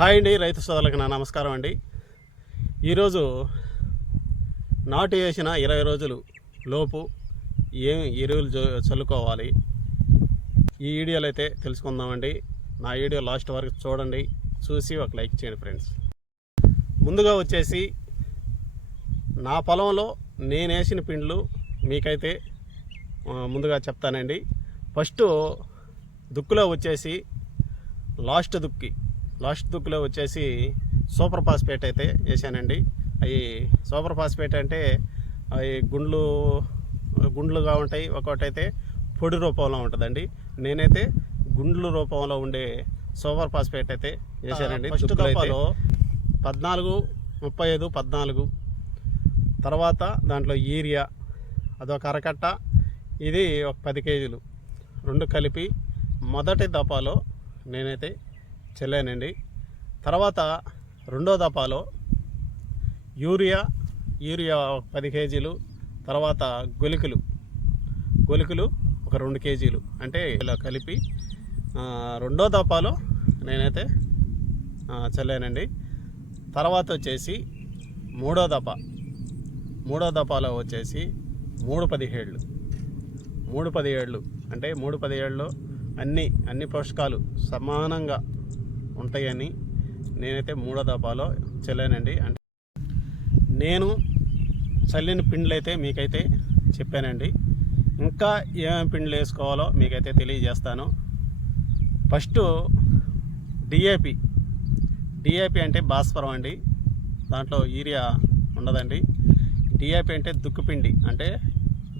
Hi అండి, రైతు సోదరులకు నా నమస్కారం అండి. ఈరోజు నాటు వేసిన 20 రోజులు లోపు ఏం ఎరువులు చల్లుకోవాలి ఈ వీడియోలో అయితే తెలుసుకుందామండి. నా వీడియో లాస్ట్ వరకు చూడండి, చూసి ఒక లైక్ చేయండి ఫ్రెండ్స్. ముందుగా వచ్చేసి నా పొలంలో నేను వేసిన పిండ్లు మీకైతే ముందుగా చెప్తానండి. ఫస్ట్ దుక్కులో వచ్చేసి లాస్ట్ దుక్కులో వచ్చేసి సూపర్ ఫాస్ఫేట్ అయితే వేసానండి. అవి సూపర్ ఫాస్ఫేట్ అంటే అవి గుండ్లుగా ఉంటాయి, ఒక్కొక్కటైతే పొడి రూపంలో ఉంటుందండి. నేనైతే గుండ్లు రూపంలో ఉండే సూపర్ ఫాస్ఫేట్ అయితే వేసానండి. ఫస్ట్ దఫాలో 14, 35, 14, తర్వాత దాంట్లో యూరియా అదొక అరకట్ట, ఇది ఒక 10 కేజీలు రెండు కలిపి మొదటి దఫాలో నేనైతే చెల్లానండి. తర్వాత రెండో దఫాలో యూరియా ఒక 10 కేజీలు, తర్వాత గొలికలు ఒక 2 కేజీలు, అంటే ఇలా కలిపి రెండో దఫాలో నేనైతే చల్లానండి. తర్వాత వచ్చేసి మూడో దఫాలో వచ్చేసి 3-17 అంటే 3-17లో అన్ని పోషకాలు సమానంగా ఉంటాయని నేనైతే మూడో దఫాలో చల్లానండి. అంటే నేను చల్లిన పిండ్లు అయితే మీకైతే చెప్పానండి. ఇంకా ఏమేమి పిండ్లు వేసుకోవాలో మీకైతే తెలియజేస్తాను. ఫస్ట్ డిఏపి అంటే భాస్వరం అండి, దాంట్లో యూరియా ఉండదండి. డిఏపి అంటే దుక్కు పిండి, అంటే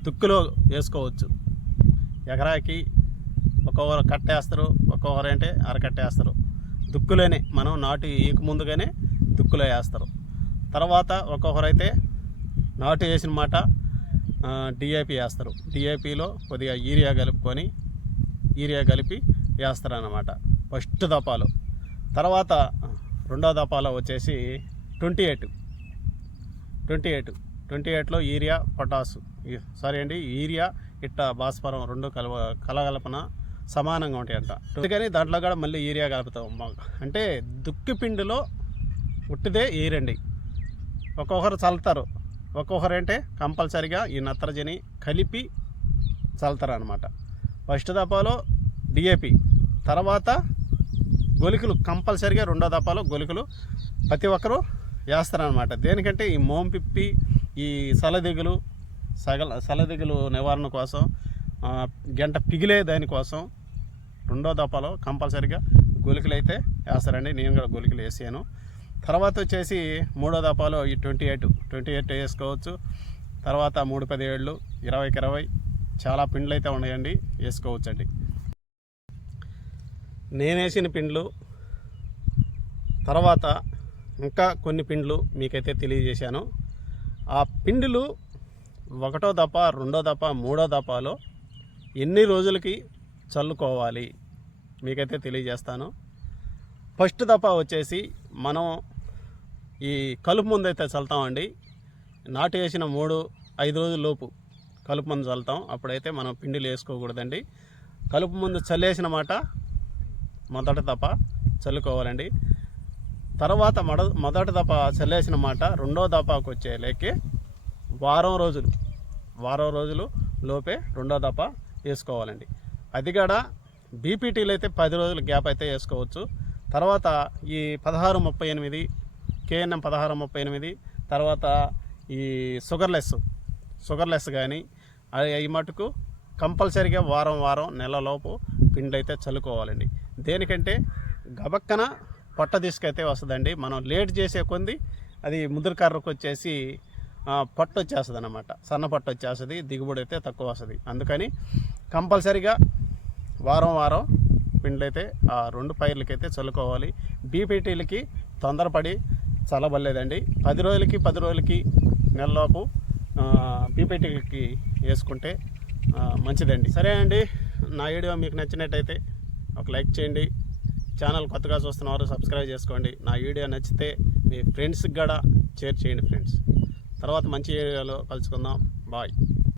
దుక్కులో వేసుకోవచ్చు. ఎకరాకి ఒక్కొక్కరు కట్టేస్తారు, ఒక్కొక్కరు అంటే అరకట్టేస్తారు. దుక్కులోనే మనం నాటు ఈక ముందుగానే దుక్కులో వేస్తారు. తర్వాత ఒక్కొక్కరైతే నాటు వేసిన మాట డిఏపి వేస్తారు. డిఏపిలో కొద్దిగా యూరియా కలిపి వేస్తారు అన్నమాట ఫస్ట్ దఫాలో. తర్వాత రెండో దఫాలో వచ్చేసి 28లో యూరియా పొటాసు యూరియా ఇట్ట భాస్వరం రెండు కలగలపన సమానంగా ఉంటాయంట. అందుకని దాంట్లో కూడా మళ్ళీ యూరియా కలుపుతాం. అంటే దుక్కి పిండిలో ఉట్టిదే ఏరండి. ఒక్కొక్కరు చల్లుతారు, ఒక్కొక్కరు అంటే కంపల్సరిగా ఈ నత్రజని కలిపి చల్లుతారు అనమాట. ఫస్ట్ దఫాలో డిఏపి, తర్వాత గొలికలు కంపల్సరిగా రెండో దఫాలో గొలికలు ప్రతి ఒక్కరూ వేస్తారనమాట. దేనికంటే ఈ మోంపిప్పి, ఈ సలదిగులు నివారణ కోసం, గంట పిగిలే దానికోసం రెండో దఫాలో కంపల్సరిగా గొలికలు అయితే వేస్తారండి. నేను కూడా గొలికలు వేసాను. తర్వాత వచ్చేసి మూడో దఫాలో ఈ 28 వేసుకోవచ్చు. తర్వాత 3-17, 20 చాలా పిండ్లు అయితే ఉన్నాయండి, వేసుకోవచ్చు అండి. నేను వేసిన పిండ్లు తర్వాత ఇంకా కొన్ని పిండ్లు మీకైతే తెలియజేశాను. ఆ పిండిలు ఒకటో దఫా, రెండో దఫా, మూడో దఫాలో ఎన్ని రోజులకి చల్లుకోవాలి మీకైతే తెలియజేస్తాను. ఫస్ట్ దఫా వచ్చేసి మనం ఈ కలుపు మందు అయితే చల్లుతామండి. నాటు వేసిన 3-5 రోజుల లోపు కలుపు మందు చల్లుతాం. అప్పుడైతే మనం పిండిలు వేసుకోకూడదండి. కలుపు మందు చల్లేసిన మాట మొదటి దఫా చల్లుకోవాలండి. తర్వాత మొదటి దఫా చల్లేసిన మాట రెండో దఫాకు వచ్చేలేకే వారం రోజులు లోపే రెండో దఫా వేసుకోవాలండి. అది కూడా బీపీటీలు అయితే 10 రోజుల గ్యాప్ అయితే వేసుకోవచ్చు. తర్వాత ఈ 1638 KNM 1638, తర్వాత ఈ షుగర్లెస్ కానీ అవి మటుకు కంపల్సరీగా వారం నెలలోపు పిండి అయితే చల్లుకోవాలండి. దేనికంటే గబక్కన పొట్ట తీసుకైతే వస్తుందండి. మనం లేట్ చేసే కొంది అది ముదురు కర్రకు వచ్చేసి పొట్టు వచ్చేస్తుంది అన్నమాట, సన్న పొట్టు వచ్చేస్తుంది, దిగుబడి అయితే తక్కువ వస్తుంది. అందుకని కంపల్సరీగా వారం పిండ్లు అయితే ఆ 2 పైర్లకైతే చల్లుకోవాలి. బీపీటీలకి తొందరపడి చల్లబడలేదండి. 10 రోజులకి నెలలోపు బీపీటీలకి వేసుకుంటే మంచిదండి. సరే అండి, నా వీడియో మీకు నచ్చినట్టయితే ఒక లైక్ చేయండి. ఛానల్ కొత్తగా చూస్తున్నవారు సబ్స్క్రైబ్ చేసుకోండి. నా వీడియో నచ్చితే మీ ఫ్రెండ్స్కి కూడా షేర్ చేయండి ఫ్రెండ్స్. తర్వాత మంచి వీడియోలో కలుసుకుందాం. బాయ్.